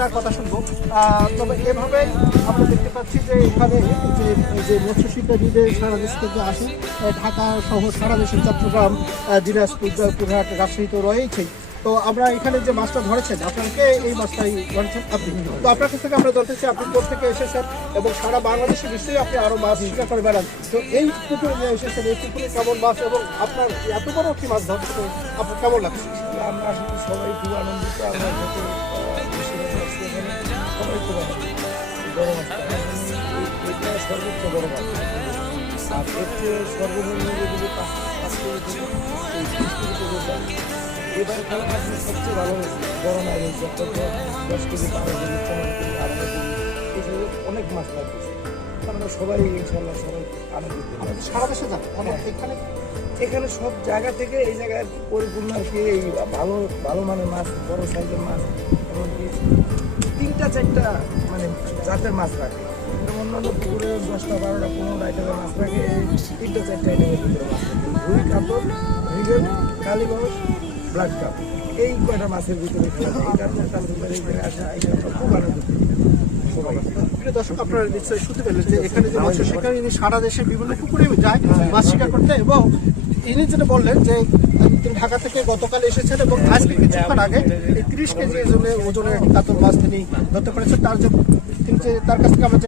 তার কথা শুনবো। তবে এভাবে আমরা দেখতে পাচ্ছি যে এখানে যে মৎস্য শিক্ষার্থীদের সারা দেশ থেকে আসে, ঢাকা সহ সারা দেশের চট্টগ্রাম, দিনাজপুর, জয়পুরহাট, রাজশাহী তো রয়েছেই। তো আমরা এখানে যে মাছটা ধরেছেন, আপনাকে এই মাছটাই ধরেছেন আপনি। তো আপনার কাছ থেকে আমরা জানতে চাই আপনি কোথা থেকে এসেছেন এবং সারা বাংলাদেশে নিশ্চয়ই আপনি আরও মাছ শিকার করে বেড়ান। তো এই পুকুরে নিয়ে এসেছেন, এই পুকুরে কেমন মাছ এবং আপনার এত বড় একটি মাছ ধরতে আপনার কেমন লাগছে? আমরা আসলে সবাই খুব আনন্দিত। আমরা যত সবাই খুব আনন্দিত। বড় মাছটা এটা সর্বোচ্চ বড় মাছ, আর এর চেয়ে সর্বনিম্ন যেগুলো 5 কেজি এই 30 কেজি পর্যন্ত। এবার খেলা আসলে সবচেয়ে ভালো বড় মাছ হয়েছে, 10 কেজি, 12 কেজি, 15 কেজি, 18 কেজি, এসব অনেক মাছ লাগতেছে। আমরা সবাই ইনশাল্লাহ সবাই আনন্দিত। সারা দেশে যান এখানে সব জায়গা থেকে এই জায়গায় আর কি পরিপূর্ণ আর কি এই ভালো মানের মাছ, বড় সাইজের মাছ, এমনকি 3-4টা মানে জাতের মাছ রাখে। অন্যান্য পুকুরে 10টা, 12টা, 15টা আইটেমের মাছ রাখে, এই 3-4টা আইটেমের ভিতরে মাছ রাখে। রুই, কাতল, মৃগেল, কালীবাউস, ব্ল্যাক কাপ, এই কয়টা মাছের ভিতরে খেলা। এই কারণে আসা এখানে খুব আনন্দিত সবাই। দর্শক, আপনারা নিশ্চয়ই শুনতে পেলেন যে এখানে যে মৎস্য শিকারী সারা দেশে বিভিন্ন পুকুরে যায় মাছ শিকার করতে, এবং ইনি যেটা বললেন যে তিনি ঢাকা থেকে গতকাল এসেছেন এবং আজকে কিছুক্ষণ আগে 30 কেজি ওজনের কাতল মাছ তিনি ধরতে পেরেছেন। তার কাছ থেকে আমরা